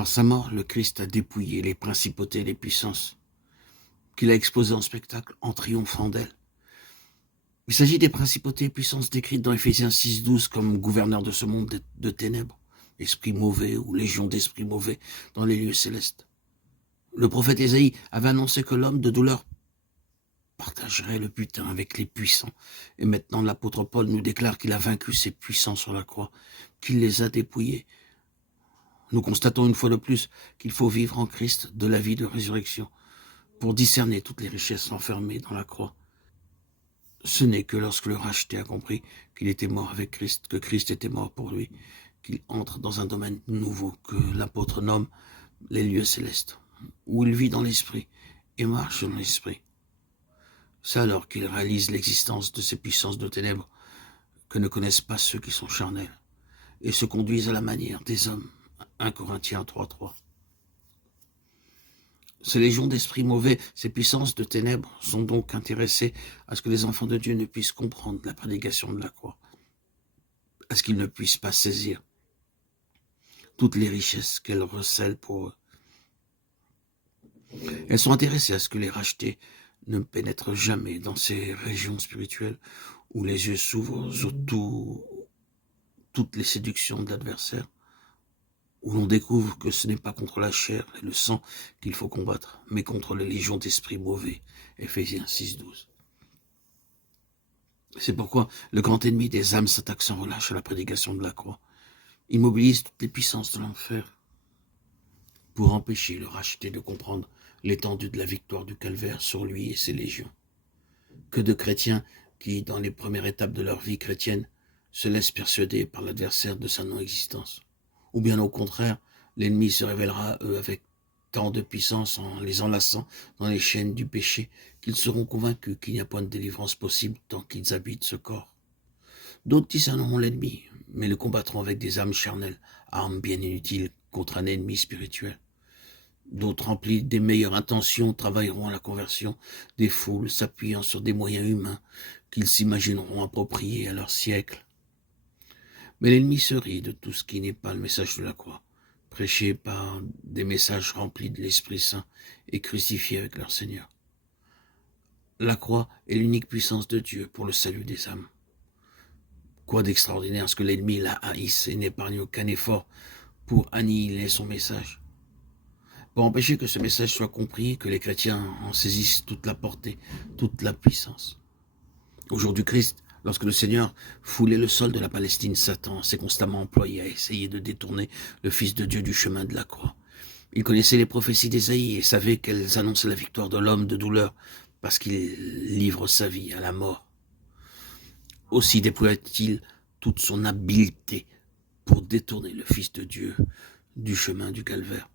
Par sa mort, le Christ a dépouillé les principautés et les puissances qu'il a exposées en spectacle en triomphant d'elles. Il s'agit des principautés et puissances décrites dans Éphésiens 6,12 comme gouverneurs de ce monde de ténèbres, esprits mauvais ou légions d'esprits mauvais dans les lieux célestes. Le prophète Ésaïe avait annoncé que l'homme de douleur partagerait le butin avec les puissants. Et maintenant, l'apôtre Paul nous déclare qu'il a vaincu ces puissants sur la croix, qu'il les a dépouillés. Nous constatons une fois de plus qu'il faut vivre en Christ de la vie de résurrection pour discerner toutes les richesses enfermées dans la croix. Ce n'est que lorsque le racheté a compris qu'il était mort avec Christ, que Christ était mort pour lui, qu'il entre dans un domaine nouveau que l'apôtre nomme les lieux célestes, où il vit dans l'esprit et marche dans l'esprit. C'est alors qu'il réalise l'existence de ces puissances de ténèbres que ne connaissent pas ceux qui sont charnels et se conduisent à la manière des hommes. 1 Corinthiens 3,3. Ces légions d'esprits mauvais, ces puissances de ténèbres sont donc intéressées à ce que les enfants de Dieu ne puissent comprendre la prédication de la croix, à ce qu'ils ne puissent pas saisir toutes les richesses qu'elle recèle pour eux. Elles sont intéressées à ce que les rachetés ne pénètrent jamais dans ces régions spirituelles où les yeux s'ouvrent sur toutes les séductions de l'adversaire, où l'on découvre que ce n'est pas contre la chair et le sang qu'il faut combattre, mais contre les légions d'esprits mauvais. Éphésiens 6,12. C'est pourquoi le grand ennemi des âmes s'attaque sans relâche à la prédication de la croix. Il mobilise toutes les puissances de l'enfer pour empêcher le racheté de comprendre l'étendue de la victoire du calvaire sur lui et ses légions. Que de chrétiens qui, dans les premières étapes de leur vie chrétienne, se laissent persuader par l'adversaire de sa non-existence. Ou bien au contraire, l'ennemi se révélera eux avec tant de puissance en les enlaçant dans les chaînes du péché qu'ils seront convaincus qu'il n'y a point de délivrance possible tant qu'ils habitent ce corps. D'autres discerneront l'ennemi, mais le combattront avec des âmes charnelles, armes bien inutiles contre un ennemi spirituel. D'autres, remplis des meilleures intentions, travailleront à la conversion des foules, s'appuyant sur des moyens humains qu'ils s'imagineront appropriés à leur siècle. Mais l'ennemi se rit de tout ce qui n'est pas le message de la croix, prêché par des messages remplis de l'Esprit Saint et crucifiés avec leur Seigneur. La croix est l'unique puissance de Dieu pour le salut des âmes. Quoi d'extraordinaire ce que l'ennemi la haïsse et n'épargne aucun effort pour annihiler son message. Pour empêcher que ce message soit compris, que les chrétiens en saisissent toute la portée, toute la puissance. Au jour du Christ, lorsque le Seigneur foulait le sol de la Palestine, Satan s'est constamment employé à essayer de détourner le Fils de Dieu du chemin de la croix. Il connaissait les prophéties d'Ésaïe et savait qu'elles annonçaient la victoire de l'homme de douleur parce qu'il livre sa vie à la mort. Aussi déploya-t-il toute son habileté pour détourner le Fils de Dieu du chemin du calvaire.